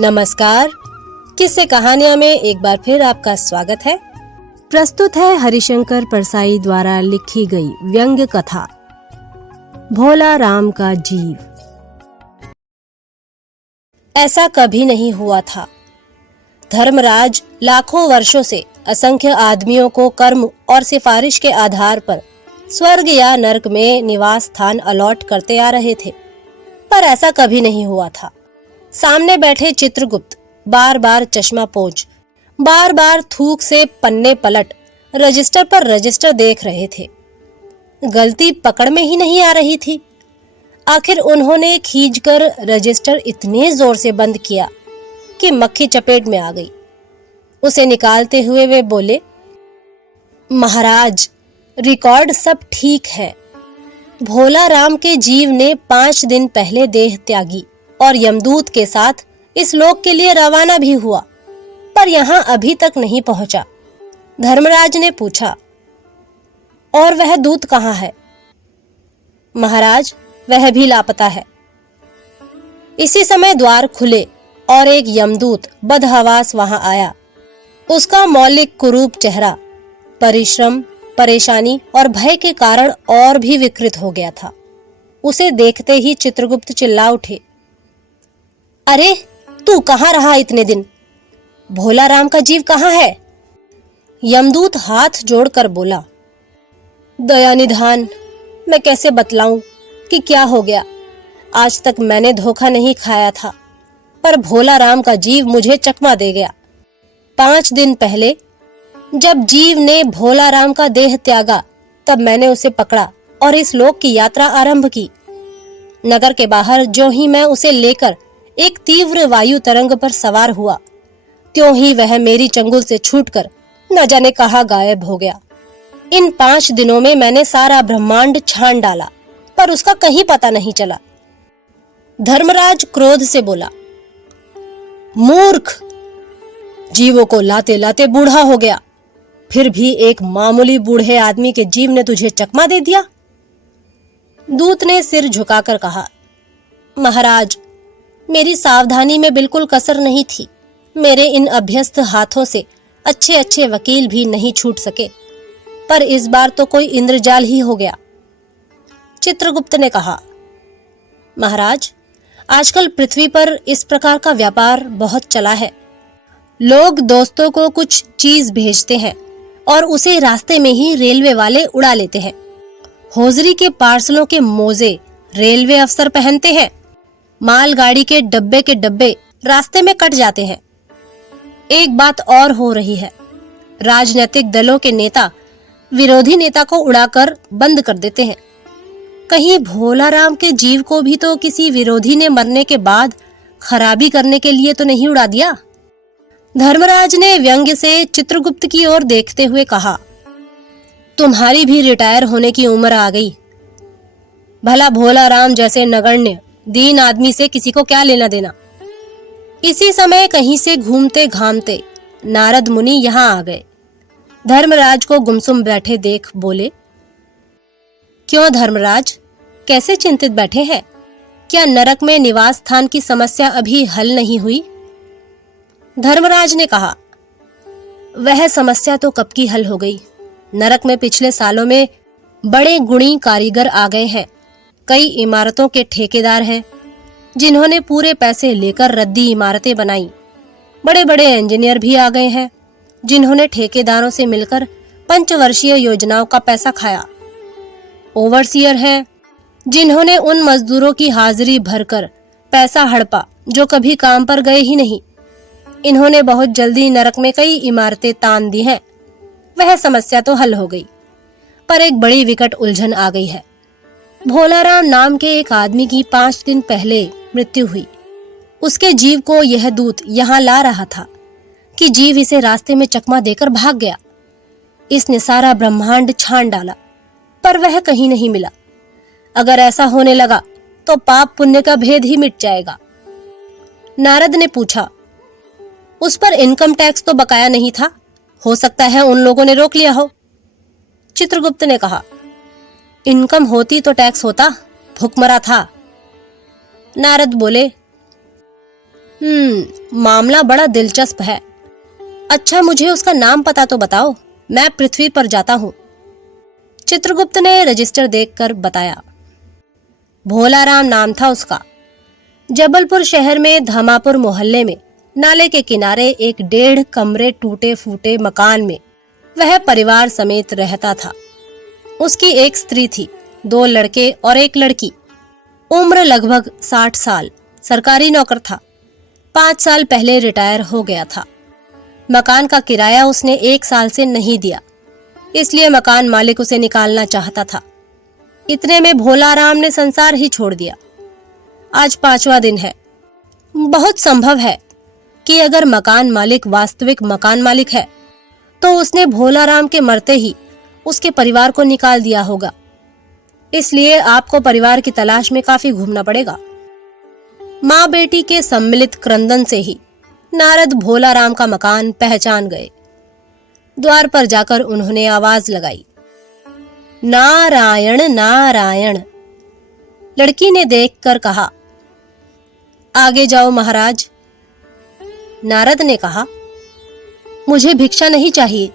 नमस्कार। किस्से कहानियां में एक बार फिर आपका स्वागत है। प्रस्तुत है हरिशंकर परसाई द्वारा लिखी गई व्यंग्य कथा भोला राम का जीव। ऐसा कभी नहीं हुआ था। धर्मराज लाखों वर्षों से असंख्य आदमियों को कर्म और सिफारिश के आधार पर स्वर्ग या नरक में निवास स्थान अलॉट करते आ रहे थे, पर ऐसा कभी नहीं हुआ था। सामने बैठे चित्रगुप्त बार बार चश्मा पोंछ, बार बार थूक से पन्ने पलट रजिस्टर पर रजिस्टर देख रहे थे। गलती पकड़ में ही नहीं आ रही थी। आखिर उन्होंने खींचकर रजिस्टर इतने जोर से बंद किया कि मक्खी चपेट में आ गई। उसे निकालते हुए वे बोले, महाराज, रिकॉर्ड सब ठीक है। भोला राम के जीव ने 5 दिन पहले देह त्यागी और यमदूत के साथ इस लोक के लिए रवाना भी हुआ, पर यहाँ अभी तक नहीं पहुंचा। धर्मराज ने पूछा, और वह दूत कहाँ है? महाराज, वह भी लापता है। इसी समय द्वार खुले और एक यमदूत बदहवास वहां आया। उसका मौलिक कुरूप चेहरा परिश्रम, परेशानी और भय के कारण और भी विकृत हो गया था। उसे देखते ही चित्रगुप्त चिल्ला उठे, अरे तू कहाँ रहा इतने दिन? भोला राम का जीव कहाँ है? यमदूत हाथ जोड़कर बोला, दया निधान, मैं कैसे बतलाऊं कि क्या हो गया। आज तक मैंने धोखा नहीं खाया था, पर भोला राम का जीव मुझे चकमा दे गया। 5 दिन पहले जब जीव ने भोला राम का देह त्यागा, तब मैंने उसे पकड़ा और इस लोक की यात्रा आरंभ की। नगर के बाहर जो ही मैं उसे लेकर एक तीव्र वायु तरंग पर सवार हुआ, त्यों ही वह मेरी चंगुल से छूटकर न जाने कहां गायब हो गया। इन 5 दिनों में मैंने सारा ब्रह्मांड छान डाला, पर उसका कहीं पता नहीं चला। धर्मराज क्रोध से बोला, मूर्ख, जीवों को लाते लाते बूढ़ा हो गया, फिर भी एक मामूली बूढ़े आदमी के जीव ने तुझे चकमा दे दिया। दूत ने सिर झुकाकर कहा, महाराज, मेरी सावधानी में बिल्कुल कसर नहीं थी। मेरे इन अभ्यस्त हाथों से अच्छे अच्छे वकील भी नहीं छूट सके, पर इस बार तो कोई इंद्रजाल ही हो गया। चित्रगुप्त ने कहा, महाराज, आजकल पृथ्वी पर इस प्रकार का व्यापार बहुत चला है। लोग दोस्तों को कुछ चीज भेजते हैं और उसे रास्ते में ही रेलवे वाले उड़ा लेते हैं। होजरी के पार्सलों के मोजे रेलवे अफसर पहनते हैं। मालगाड़ी के डब्बे रास्ते में कट जाते हैं। एक बात और हो रही है, राजनीतिक दलों के नेता विरोधी नेता को उड़ाकर बंद कर देते हैं। कहीं भोला राम के जीव को भी तो किसी विरोधी ने मरने के बाद खराबी करने के लिए तो नहीं उड़ा दिया? धर्मराज ने व्यंग्य से चित्रगुप्त की ओर देखते हुए कहा, तुम्हारी भी रिटायर होने की उम्र आ गई। भला भोला राम जैसे नगण्य दीन आदमी से किसी को क्या लेना देना। इसी समय कहीं से घूमते घामते नारद मुनि यहाँ आ गए। धर्मराज को गुमसुम बैठे देख बोले, क्यों धर्मराज, कैसे चिंतित बैठे हैं? क्या नरक में निवास स्थान की समस्या अभी हल नहीं हुई? धर्मराज ने कहा, वह समस्या तो कब की हल हो गई। नरक में पिछले सालों में बड़े गुणी कारीगर आ गए हैं। कई इमारतों के ठेकेदार हैं जिन्होंने पूरे पैसे लेकर रद्दी इमारतें बनाई। बड़े बड़े इंजीनियर भी आ गए हैं जिन्होंने ठेकेदारों से मिलकर 5 वर्षीय योजनाओं का पैसा खाया। ओवरसीयर हैं जिन्होंने उन मजदूरों की हाजिरी भरकर पैसा हड़पा जो कभी काम पर गए ही नहीं। इन्होंने बहुत जल्दी नरक में कई इमारतें तान दी हैं। वह समस्या तो हल हो गई, पर एक बड़ी विकट उलझन आ गई है। भोला राम नाम के एक आदमी की 5 दिन पहले मृत्यु हुई। उसके जीव को यह दूत यहाँ ला रहा था कि जीव इसे रास्ते में चकमा देकर भाग गया। इसने सारा ब्रह्मांड छान डाला, पर वह कहीं नहीं मिला। अगर ऐसा होने लगा तो पाप पुण्य का भेद ही मिट जाएगा। नारद ने पूछा, उस पर इनकम टैक्स तो बकाया नहीं था? हो सकता है उन लोगों ने रोक लिया हो। चित्रगुप्त ने कहा, इनकम होती तो टैक्स होता, भुखमरा था। नारद बोले, मामला बड़ा दिलचस्प है। अच्छा, मुझे उसका नाम पता तो बताओ, मैं पृथ्वी पर जाता हूँ। चित्रगुप्त ने रजिस्टर देखकर बताया। भोलाराम नाम था उसका। जबलपुर शहर में धमापुर मोहल्ले में नाले के किनारे एक 1.5 कमरे टूटे फूटे मकान में वह परिवार समेत रहता था। उसकी एक स्त्री थी, 2 लड़के और एक लड़की। उम्र लगभग 60 साल। सरकारी नौकर था। 5 साल पहले रिटायर हो गया था। मकान का किराया उसने 1 साल से नहीं दिया, इसलिए मकान मालिक उसे निकालना चाहता था। इतने में भोलाराम ने संसार ही छोड़ दिया। आज 5वां दिन है। बहुत संभव है कि अगर मकान मालिक वास्तविक मकान मालिक है तो उसने भोलाराम के मरते ही उसके परिवार को निकाल दिया होगा। इसलिए आपको परिवार की तलाश में काफी घूमना पड़ेगा। माँ बेटी के सम्मिलित क्रंदन से ही नारद भोलाराम का मकान पहचान गए। द्वार पर जाकर उन्होंने आवाज लगाई, नारायण नारायण। लड़की ने देखकर कहा, आगे जाओ महाराज। नारद ने कहा, मुझे भिक्षा नहीं चाहिए,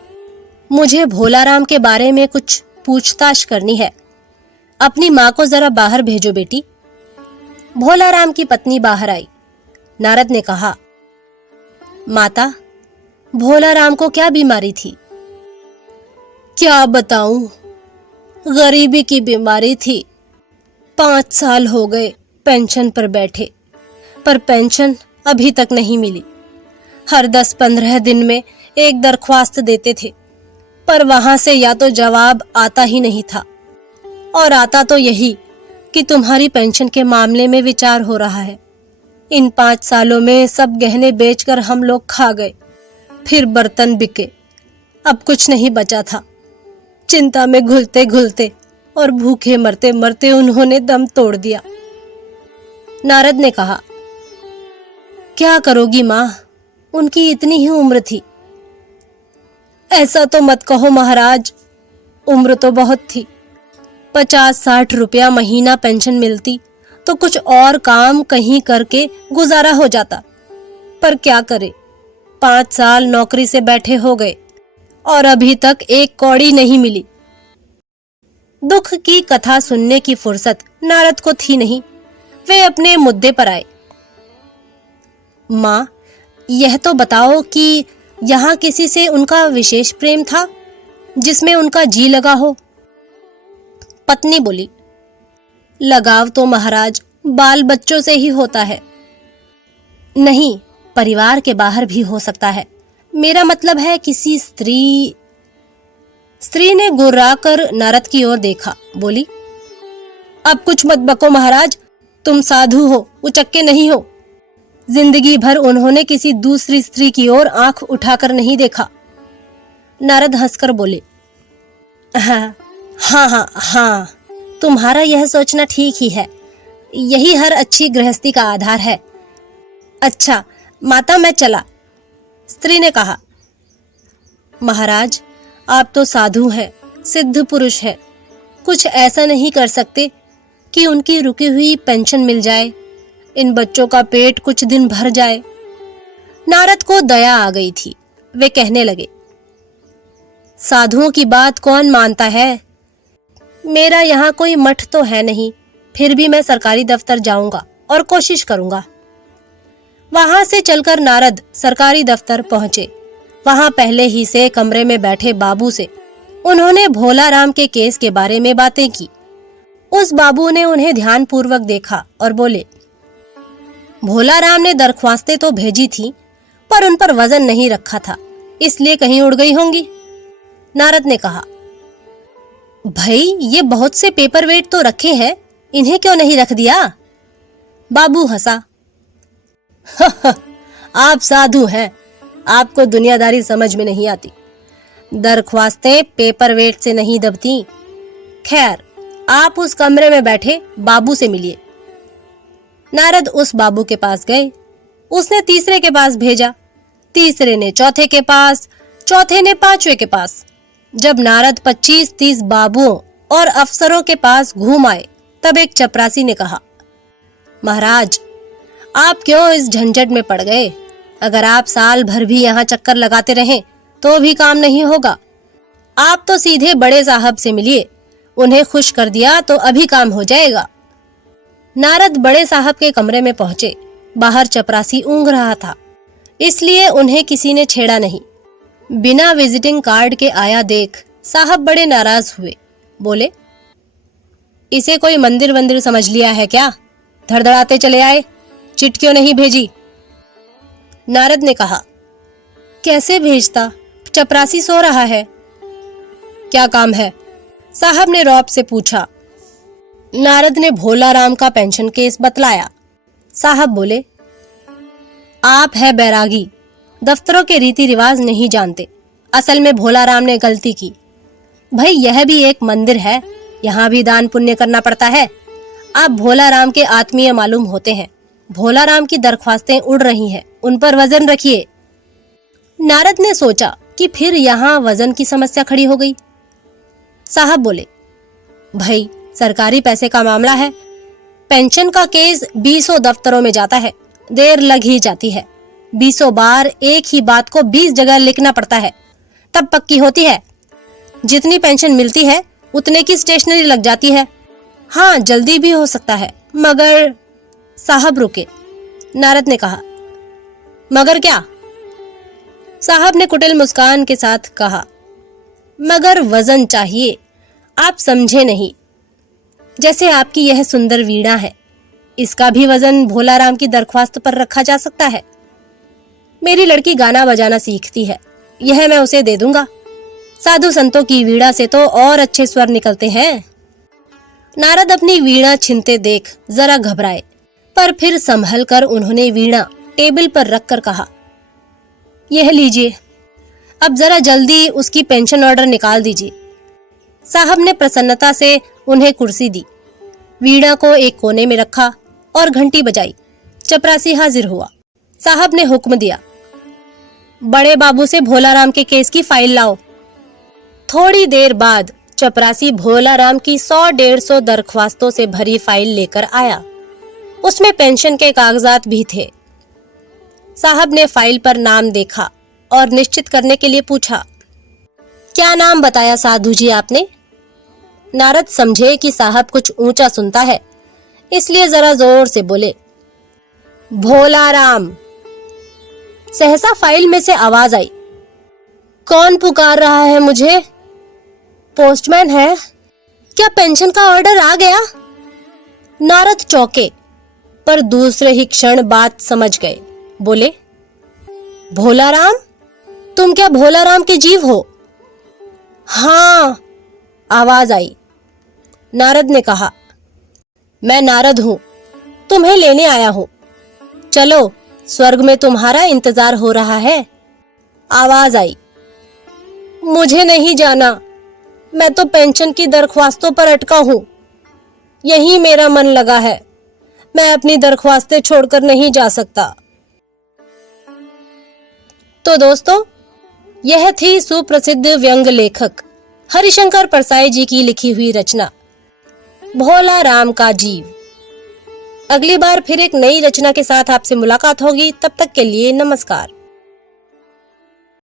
मुझे भोलाराम के बारे में कुछ पूछताछ करनी है। अपनी माँ को जरा बाहर भेजो बेटी। भोलाराम की पत्नी बाहर आई। नारद ने कहा, माता, भोलाराम को क्या बीमारी थी? क्या बताऊं, गरीबी की बीमारी थी। 5 साल हो गए पेंशन पर बैठे, पर पेंशन अभी तक नहीं मिली। हर 10-15 दिन में एक दरख्वास्त देते थे, पर वहां से या तो जवाब आता ही नहीं था, और आता तो यही कि तुम्हारी पेंशन के मामले में विचार हो रहा है। इन 5 सालों में सब गहने बेचकर हम लोग खा गए, फिर बर्तन बिके, अब कुछ नहीं बचा था। चिंता में घुलते घुलते और भूखे मरते मरते उन्होंने दम तोड़ दिया। नारद ने कहा, क्या करोगी माँ, उनकी इतनी ही उम्र थी। ऐसा तो मत कहो महाराज, उम्र तो बहुत थी। 50-60 रुपया महीना पेंशन मिलती तो कुछ और काम कहीं करके गुजारा हो जाता, पर क्या करे, 5 साल नौकरी से बैठे हो गए और अभी तक एक कौड़ी नहीं मिली। दुख की कथा सुनने की फुर्सत नारद को थी नहीं। वे अपने मुद्दे पर आए। माँ, यह तो बताओ कि यहाँ किसी से उनका विशेष प्रेम था जिसमें उनका जी लगा हो? पत्नी बोली, लगाव तो महाराज बाल बच्चों से ही होता है। नहीं, परिवार के बाहर भी हो सकता है। मेरा मतलब है किसी स्त्री ने गुर्राकर नारद की ओर देखा। बोली, अब कुछ मत बको महाराज, तुम साधु हो, उचक्के नहीं हो। जिंदगी भर उन्होंने किसी दूसरी स्त्री की ओर आंख उठाकर नहीं देखा। नारद हंसकर बोले, हाँ, तुम्हारा यह सोचना ठीक ही है। यही हर अच्छी गृहस्थी का आधार है। अच्छा माता, मैं चला। स्त्री ने कहा, महाराज, आप तो साधु हैं, सिद्ध पुरुष हैं, कुछ ऐसा नहीं कर सकते कि उनकी रुकी हुई पेंशन मिल जाए, इन बच्चों का पेट कुछ दिन भर जाए। नारद को दया आ गई थी। वे कहने लगे, साधुओं की बात कौन मानता है? मेरा यहाँ कोई मठ तो है नहीं, फिर भी मैं सरकारी दफ्तर जाऊंगा और कोशिश करूंगा। वहां से चलकर नारद सरकारी दफ्तर पहुंचे। वहां पहले ही से कमरे में बैठे बाबू से उन्होंने भोलाराम के केस के बारे में बातें की। उस बाबू ने उन्हें ध्यानपूर्वक देखा और बोले, भोलाराम ने दरख्वास्तें तो भेजी थी, पर उन पर वजन नहीं रखा था, इसलिए कहीं उड़ गई होंगी। नारद ने कहा, भाई, ये बहुत से पेपर वेट तो रखे हैं, इन्हें क्यों नहीं रख दिया? बाबू हंसा, आप साधु हैं, आपको दुनियादारी समझ में नहीं आती। दरख्वास्तें पेपर वेट से नहीं दबती। खैर, आप उस कमरे में बैठे बाबू से मिलिए। नारद उस बाबू के पास गए। उसने तीसरे के पास भेजा, तीसरे ने चौथे के पास, चौथे ने पांचवे के पास। जब नारद 25-30 बाबुओं और अफसरों के पास घूम आए, तब एक चपरासी ने कहा, महाराज, आप क्यों इस झंझट में पड़ गए? अगर आप साल भर भी यहाँ चक्कर लगाते रहें तो भी काम नहीं होगा। आप तो सीधे बड़े साहब से मिलिए, उन्हें खुश कर दिया तो अभी काम हो जाएगा। नारद बड़े साहब के कमरे में पहुंचे। बाहर चपरासी ऊँघ रहा था, इसलिए उन्हें किसी ने छेड़ा नहीं। बिना विजिटिंग कार्ड के आया देख साहब बड़े नाराज हुए। बोले, इसे कोई मंदिर वंदिर समझ लिया है क्या? धड़धड़ाते चले आए, चिट क्यों नहीं भेजी? नारद ने कहा, कैसे भेजता, चपरासी सो रहा है। क्या काम है? साहब ने रौब से पूछा। नारद ने भोला राम का पेंशन केस बतलाया। साहब बोले, आप है बैरागी, दफ्तरों के रीति रिवाज नहीं जानते। असल में भोला राम ने गलती की। भाई यह भी एक मंदिर है, यहाँ भी दान पुण्य करना पड़ता है। आप भोला राम के आत्मीय मालूम होते हैं। भोला राम की दरख्वास्तें उड़ रही हैं, उन पर वजन रखिए। नारद ने सोचा कि फिर यहाँ वजन की समस्या खड़ी हो गई। साहब बोले, भाई सरकारी पैसे का मामला है, पेंशन का केस 20 दफ्तरों में जाता है, देर लग ही जाती है। 20 बार एक ही बात को 20 जगह लिखना पड़ता है, तब पक्की होती है। जितनी पेंशन मिलती है उतने की स्टेशनरी लग जाती है। हाँ, जल्दी भी हो सकता है, मगर। साहब रुके। नारद ने कहा, मगर क्या? साहब ने कुटिल मुस्कान के साथ कहा, मगर वजन चाहिए। आप समझे नहीं। जैसे आपकी यह सुंदर वीणा है, इसका भी वजन भोला राम की दरख्वास्त पर रखा जा सकता है। मेरी लड़की गाना बजाना सीखती है, यह मैं उसे दे दूंगा। साधु संतों की वीणा से तो और अच्छे स्वर निकलते हैं। नारद अपनी वीणा छीनते देख जरा घबराए, पर फिर संभल कर उन्होंने वीणा टेबल पर रखकर कहा, यह लीजिए, अब जरा जल्दी उसकी पेंशन ऑर्डर निकाल दीजिए। साहब ने प्रसन्नता से उन्हें कुर्सी दी, वीणा को एक कोने में रखा और घंटी बजाई। चपरासी हाजिर हुआ। साहब ने हुक्म दिया, बड़े बाबू से भोला राम के केस की फाइल लाओ। थोड़ी देर बाद चपरासी भोला राम की 100-150 दरख्वास्तों से भरी फाइल लेकर आया। उसमें पेंशन के कागजात भी थे। साहब ने फाइल पर नाम देखा और निश्चित करने के लिए पूछा, क्या नाम बताया साधु जी आपने? नारद समझे कि साहब कुछ ऊंचा सुनता है, इसलिए जरा जोर से बोले, भोला राम। सहसा फाइल में से आवाज आई, कौन पुकार रहा है मुझे? पोस्टमैन है। क्या पेंशन का ऑर्डर आ गया? नारद चौंके, पर दूसरे ही क्षण बात समझ गए। बोले, भोला राम? तुम क्या भोला राम के जीव हो? हाँ, आवाज आई। नारद ने कहा, मैं नारद हूं, तुम्हें लेने आया हूं। चलो, स्वर्ग में तुम्हारा इंतजार हो रहा है। आवाज आई, मुझे नहीं जाना, मैं तो पेंशन की दरख्वास्तों पर अटका हूं। यहीं मेरा मन लगा है, मैं अपनी दरख्वास्तें छोड़कर नहीं जा सकता। तो दोस्तों, यह थी सुप्रसिद्ध व्यंग लेखक हरिशंकर परसाई जी की लिखी हुई रचना भोला राम का जीव। अगली बार फिर एक नई रचना के साथ आपसे मुलाकात होगी। तब तक के लिए नमस्कार।